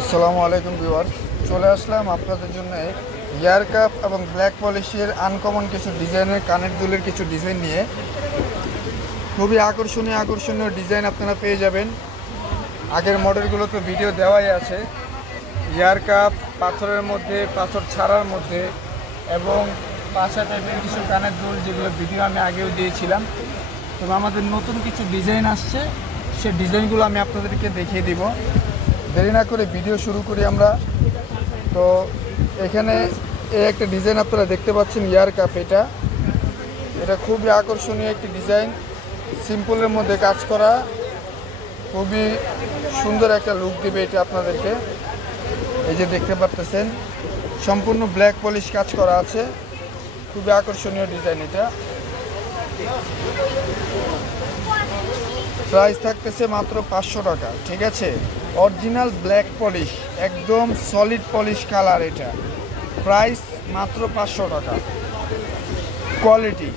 আসসালামু আলাইকুম ভিউয়ার্স, চলে আসলাম আপনাদের জন্য ইয়ার কাপ এবং ব্ল্যাক পলিশের আনকমন কিছু ডিজাইনের কানের দুলের কিছু ডিজাইন নিয়ে। খুবই আকর্ষণীয় ডিজাইন আপনারা পেয়ে যাবেন। আগের মডেলগুলো তো ভিডিও দেওয়াই আছে। ইয়ার কাপ পাথরের মধ্যে, পাথর ছাড়ার মধ্যে এবং পাশা টাইপের কিছু কানের দুল, যেগুলো ভিডিও আমি আগেও দিয়েছিলাম। তবে আমাদের নতুন কিছু ডিজাইন আসছে, সে ডিজাইনগুলো আমি আপনাদেরকে দেখিয়ে দিব। দেরি না করে ভিডিও শুরু করি আমরা। তো এখানে এই একটা ডিজাইন আপনারা দেখতে পাচ্ছেন, ইয়ার কাপ। এটা খুবই আকর্ষণীয় একটি ডিজাইন, সিম্পলের মধ্যে কাজ করা, খুবই সুন্দর একটা লুক দিবে এটা আপনাদেরকে। এই যে দেখতে পাচ্ছেন, সম্পূর্ণ ব্ল্যাক পলিশ কাজ করা আছে, খুবই আকর্ষণীয় ডিজাইন। এটা প্রাইস থাকতেছে মাত্র 500 টাকা, ঠিক আছে। অরিজিনাল ব্ল্যাক পলিশ, একদম সলিড পলিশ কালার। এটা প্রাইস মাত্র 500 টাকা। কোয়ালিটি,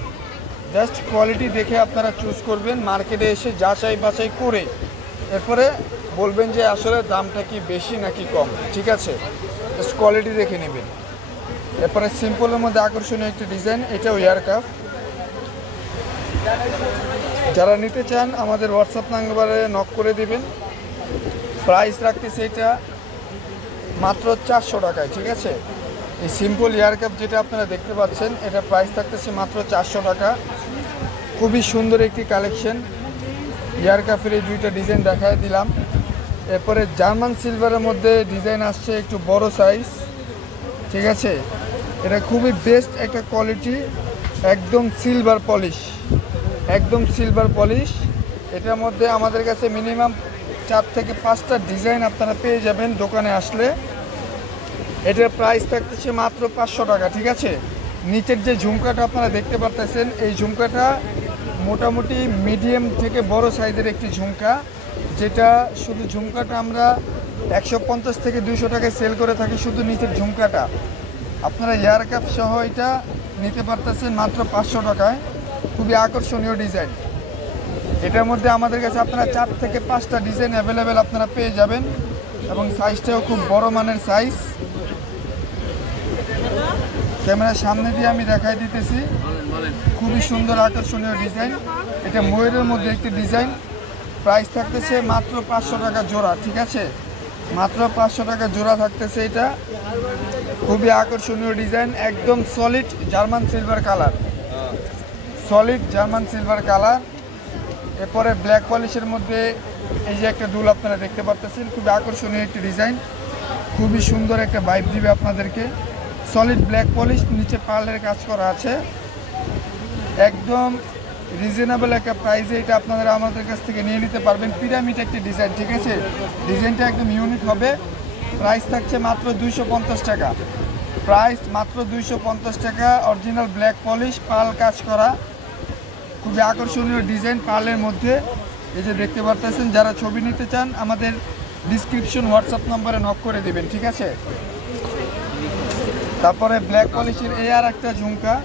জাস্ট কোয়ালিটি দেখে আপনারা চুজ করবেন, মার্কেটে এসে যাচাই বাছাই করে এরপরে বলবেন যে আসলে দামটা কি বেশি নাকি কম, ঠিক আছে। জাস্ট কোয়ালিটি দেখে নেবেন। এরপরে সিম্পলের মধ্যে আকর্ষণীয় একটি ডিজাইন, এটাও ইয়ার কাপ। যারা নিতে চান আমাদের হোয়াটসঅ্যাপ নাম্বারে নক করে দিবেন। প্রাইস রাখতেছে এটা মাত্র 400 টাকায়, ঠিক আছে। এই সিম্পল ইয়ার কাপ যেটা আপনারা দেখতে পাচ্ছেন, এটা প্রাইস থাকতেছে মাত্র 400 টাকা। খুবই সুন্দর একটি কালেকশন। ইয়ার কাপের এই দুইটা ডিজাইন দেখায় দিলাম। এরপরে জার্মান সিলভারের মধ্যে ডিজাইন আসছে, একটু বড় সাইজ, ঠিক আছে। এটা খুবই বেস্ট একটা কোয়ালিটি, একদম সিলভার পলিশ, একদম সিলভার পলিশ। এটার মধ্যে আমাদের কাছে মিনিমাম 4 থেকে 5টা ডিজাইন আপনারা পেয়ে যাবেন দোকানে আসলে। এটার প্রাইস থাকতেছে মাত্র 500 টাকা, ঠিক আছে। নিচের যে ঝুমকাটা আপনারা দেখতে পারতেছেন, এই ঝুমকাটা মোটামুটি মিডিয়াম থেকে বড় সাইজের একটি ঝুমকা, যেটা শুধু ঝুমকাটা আমরা 150 থেকে 200 টাকায় সেল করে থাকি। শুধু নিচের ঝুমকাটা আপনারা ইয়ার কাপ সহ এটা নিতে পারতেছেন মাত্র 500 টাকায়। খুবই আকর্ষণীয় ডিজাইন। এটার মধ্যে আমাদের কাছে আপনারা 4 থেকে 5টা ডিজাইন অ্যাভেলেবেল আপনারা পেয়ে যাবেন, এবং সাইজটাও খুব বড় মানের সাইজ। ক্যামেরার সামনে দিয়ে আমি দেখাই দিতেছি, খুবই সুন্দর আকর্ষণীয় ডিজাইন। এটা ময়ূরের মধ্যে একটি ডিজাইন। প্রাইস থাকতেছে মাত্র 500 টাকা জোড়া, ঠিক আছে। মাত্র 500 টাকা জোড়া থাকতেছে এটা। খুবই আকর্ষণীয় ডিজাইন, একদম solid German silver colour, solid German silver colour. এরপরে ব্ল্যাক পলিশের মধ্যে এই যে একটা দুল আপনারা দেখতে পাচ্ছেন, খুবই আকর্ষণীয় একটি ডিজাইন, খুবই সুন্দর একটা ভাইব দিবে আপনাদেরকে। সলিড ব্ল্যাক পলিশ, নিচে পার্লের কাজ করা আছে, একদম রিজনেবল একটা প্রাইসে এটা আপনারা আমাদের কাছ থেকে নিয়ে নিতে পারবেন। পিরামিড একটি ডিজাইন, ঠিক আছে। ডিজাইনটা একদম ইউনিক হবে। প্রাইস থাকছে মাত্র 250 টাকা, প্রাইস মাত্র 250 টাকা। অরিজিনাল ব্ল্যাক পলিশ, পার্ল কাজ করা, খুবই আকর্ষণীয় ডিজাইন পার্লের মধ্যে। এই যে দেখতে পারতেছেন, যারা ছবি নিতে চান আমাদের ডিসক্রিপশন হোয়াটসঅ্যাপ নম্বরে নক করে দেবেন, ঠিক আছে। তারপরে ব্ল্যাক পলিশের এই আর একটা ঝুমকা,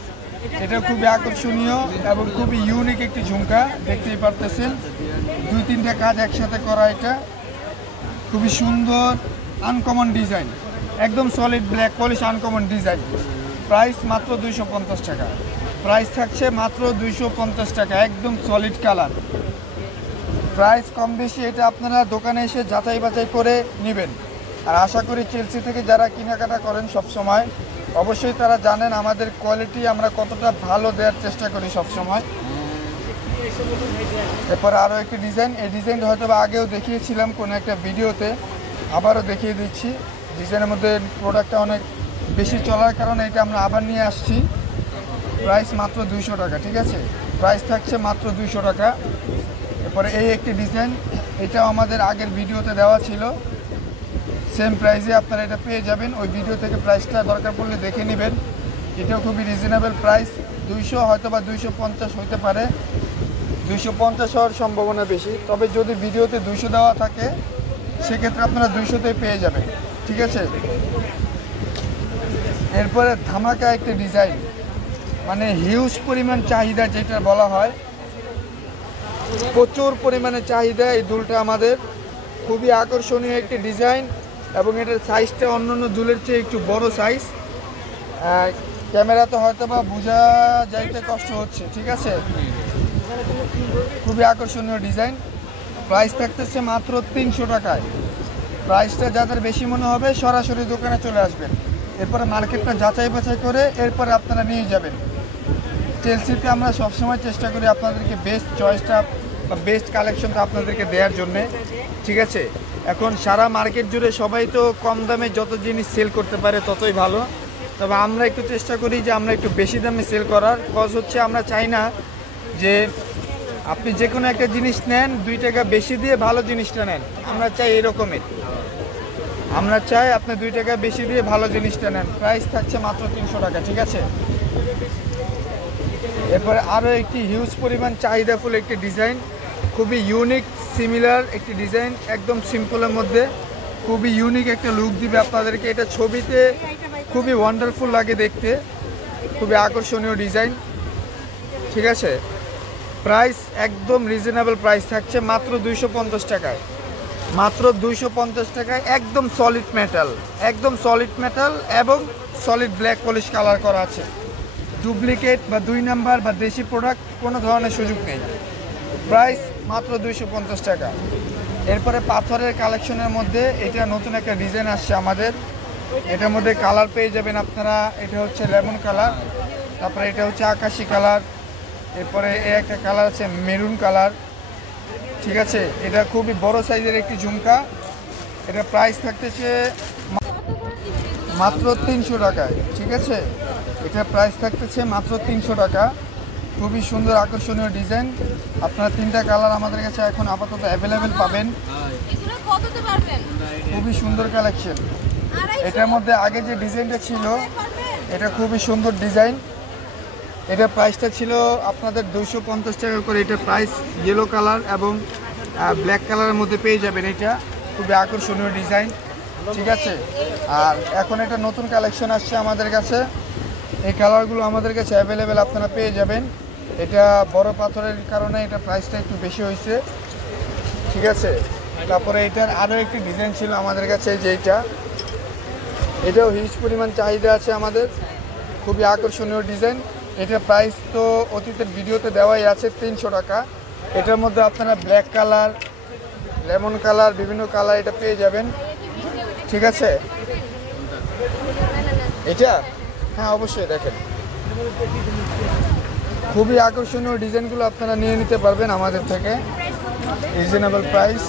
এটা খুবই আকর্ষণীয় এবং খুবই ইউনিক একটি ঝুমকা, দেখতেই পারতেছেন। 2-3টা কাজ একসাথে করা, এটা খুবই সুন্দর আনকমন ডিজাইন, একদম solid black polish uncommon design. Price মাত্র 250 টাকা, প্রাইস থাকছে মাত্র 250 টাকা, একদম সলিড কালার। প্রাইস কম বেশি এটা আপনারা দোকানে এসে যাচাই বাছাই করে নেবেন। আর আশা করি চেলসি থেকে যারা কেনাকাটা করেন সব সময়, অবশ্যই তারা জানেন আমাদের কোয়ালিটি আমরা কতটা ভালো দেওয়ার চেষ্টা করি সব সময়। এরপর আরও একটি ডিজাইন, এই ডিজাইনটা হয়তো আগেও দেখিয়েছিলাম কোনো একটা ভিডিওতে, আবারও দেখিয়ে দিচ্ছি। ডিজাইনের মধ্যে প্রোডাক্টটা অনেক বেশি চলার কারণে এটা আমরা আবার নিয়ে আসছি। প্রাইস মাত্র 200 টাকা, ঠিক আছে। প্রাইস থাকছে মাত্র 200 টাকা। এরপরে এই একটি ডিজাইন, এটাও আমাদের আগের ভিডিওতে দেওয়া ছিল, সেম প্রাইসে আপনারা এটা পেয়ে যাবেন। ওই ভিডিও থেকে প্রাইসটা দরকার পড়লে দেখে নেবেন। এটাও খুবই রিজনেবল প্রাইস, 200 হয়তো বা 250 হতে পারে, 250 হওয়ার সম্ভাবনা বেশি। তবে যদি ভিডিওতে 200 দেওয়া থাকে সেক্ষেত্রে আপনারা 200তেই পেয়ে যাবেন, ঠিক আছে। এরপরে ধামাকা একটি ডিজাইন, মানে হিউজ পরিমাণ চাহিদা যেটা বলা হয়, প্রচুর পরিমাণে চাহিদা এই দুলটা আমাদের। খুবই আকর্ষণীয় একটি ডিজাইন, এবং এটার সাইজটা অন্যান্য দুলের চেয়ে একটু বড় সাইজ। ক্যামেরা তো হয়তো বা বোঝা যাইতে কষ্ট হচ্ছে, ঠিক আছে। খুবই আকর্ষণীয় ডিজাইন। প্রাইস থাকতেছে মাত্র 300 টাকায়। প্রাইসটা যাদের বেশি মনে হবে সরাসরি দোকানে চলে আসবেন, এরপরে মার্কেটটা যাচাই বাছাই করে এরপরে আপনারা নিয়ে যাবেন। চেলসিতে আমরা সবসময় চেষ্টা করি আপনাদেরকে বেস্ট চয়েসটা বা বেস্ট কালেকশনটা আপনাদেরকে দেওয়ার জন্যে, ঠিক আছে। এখন সারা মার্কেট জুড়ে সবাই তো কম দামে যত জিনিস সেল করতে পারে ততই ভালো, তবে আমরা একটু চেষ্টা করি যে আমরা একটু বেশি দামে সেল করার। কজ হচ্ছে আমরা চাই না যে আপনি যে কোনো একটা জিনিস নেন 2 টাকা বেশি দিয়ে ভালো জিনিসটা নেন, আমরা চাই এরকমের। আমরা চাই আপনি 2 টাকা বেশি দিয়ে ভালো জিনিসটা নেন। প্রাইস থাকছে মাত্র 300 টাকা, ঠিক আছে। এরপরে আরও একটি হিউজ পরিমাণ চাহিদাফুল একটি ডিজাইন, খুবই ইউনিক সিমিলার একটি ডিজাইন, একদম সিম্পলের মধ্যে খুবই ইউনিক একটা লুক দিবে আপনাদেরকে। এটা ছবিতে খুবই ওয়ান্ডারফুল লাগে দেখতে, খুবই আকর্ষণীয় ডিজাইন, ঠিক আছে। প্রাইস একদম রিজনেবল প্রাইস থাকছে মাত্র 250 টাকায়। মাত্র 250 টাকায় একদম সলিড মেটাল, একদম সলিড মেটাল এবং সলিড ব্ল্যাক পলিশ কালার করা আছে। ডুপ্লিকেট বা 2 নাম্বার বা দেশি প্রোডাক্ট কোনো ধরনের সুযোগ নেই। প্রাইস মাত্র 250 টাকা। এরপরে পাথরের কালেকশনের মধ্যে এটা নতুন একটা ডিজাইন আসছে আমাদের। এটার মধ্যে কালার পেয়ে যাবেন আপনারা। এটা হচ্ছে লেমন কালার, তারপরে এটা হচ্ছে আকাশি কালার, এরপরে একটা কালার আছে মেরুন কালার, ঠিক আছে। এটা খুবই বড় সাইজের একটি ঝুমকা। এটা প্রাইস থাকতেছে মাত্র 300 টাকায়, ঠিক আছে। এটা প্রাইস থাকতেছে মাত্র 300 টাকা। খুবই সুন্দর আকর্ষণীয় ডিজাইন। আপনারা 3টা কালার আমাদের কাছে এখন আপাতত অ্যাভেলেবেল পাবেন। খুবই সুন্দর কালেকশন। এটার মধ্যে আগে যে ডিজাইনটা ছিল এটা খুবই সুন্দর ডিজাইন। এটা প্রাইসটা ছিল আপনাদের 250 টাকা করে। এটা প্রাইস ইয়েলো কালার এবং ব্ল্যাক কালারের মধ্যে পেয়ে যাবেন। এটা খুবই আকর্ষণীয় ডিজাইন, ঠিক আছে। আর এখন একটা নতুন কালেকশন আসছে আমাদের কাছে, এই কালারগুলো আমাদের কাছে অ্যাভেলেবেল আপনারা পেয়ে যাবেন। এটা বড় পাথরের কারণে এটা প্রাইসটা একটু বেশি হয়েছে, ঠিক আছে। তারপরে এটার আরও একটি ডিজাইন ছিল আমাদের কাছে, যেটা এটাও হিউজ পরিমাণ চাহিদা আছে আমাদের, খুবই আকর্ষণীয় ডিজাইন। এটা প্রাইস তো অতীতের ভিডিওতে দেওয়াই আছে 300 টাকা। এটার মধ্যে আপনারা ব্ল্যাক কালার, লেমন কালার, বিভিন্ন কালার এটা পেয়ে যাবেন, ঠিক আছে। এটা হ্যাঁ অবশ্যই দেখেন, খুবই আকর্ষণীয় ডিজাইনগুলো আপনারা নিয়ে নিতে পারবেন আমাদের থেকে, রিজনেবল প্রাইস।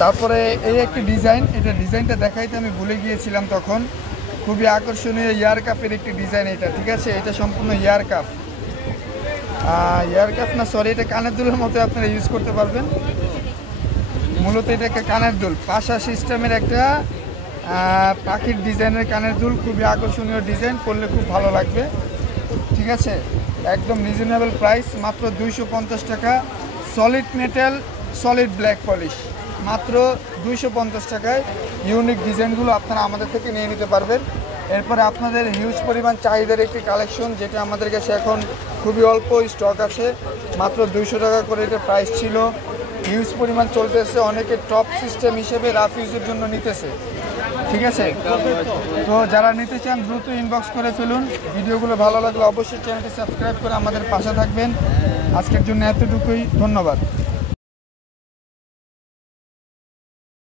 তারপরে এই একটি ডিজাইন, এটা ডিজাইনটা দেখাইতে আমি ভুলে গিয়েছিলাম তখন। খুবই আকর্ষণীয় ইয়ার কাপের একটি ডিজাইন এটা, ঠিক আছে। এটা সম্পূর্ণ ইয়ার কাপ, না সরি, এটা কানের দুলের মতো আপনারা ইউজ করতে পারবেন। মূলত এটা একটা কানের দুল, পাশা সিস্টেমের একটা পাখির ডিজাইনের কানের দুল। খুবই আকর্ষণীয় ডিজাইন, পরলে খুব ভালো লাগবে, ঠিক আছে। একদম রিজনেবল প্রাইস, মাত্র 250 টাকা। Solid metal, solid black polish, মাত্র 250 টাকায় ইউনিক ডিজাইনগুলো আপনারা আমাদের থেকে নিয়ে নিতে পারবেন। এরপরে আপনাদের হিউজ পরিমাণ চাহিদার একটি কালেকশন, যেটা আমাদের কাছে এখন খুবই অল্প স্টক আছে, মাত্র 200 টাকা করে এটা প্রাইস ছিল। হিউজ পরিমাণ চলতেছে, অনেকে টপ সিস্টেম হিসেবে রাফ ইউজের জন্য নিতেছে, ঠিক আছে। তো যারা নিতে চান দ্রুত ইনবক্স করে ফেলুন। ভিডিওগুলো ভালো লাগলে অবশ্যই চ্যানেলটি সাবস্ক্রাইব করে আমাদের পাশে থাকবেন। আজকের জন্য এতটুকুই, ধন্যবাদ।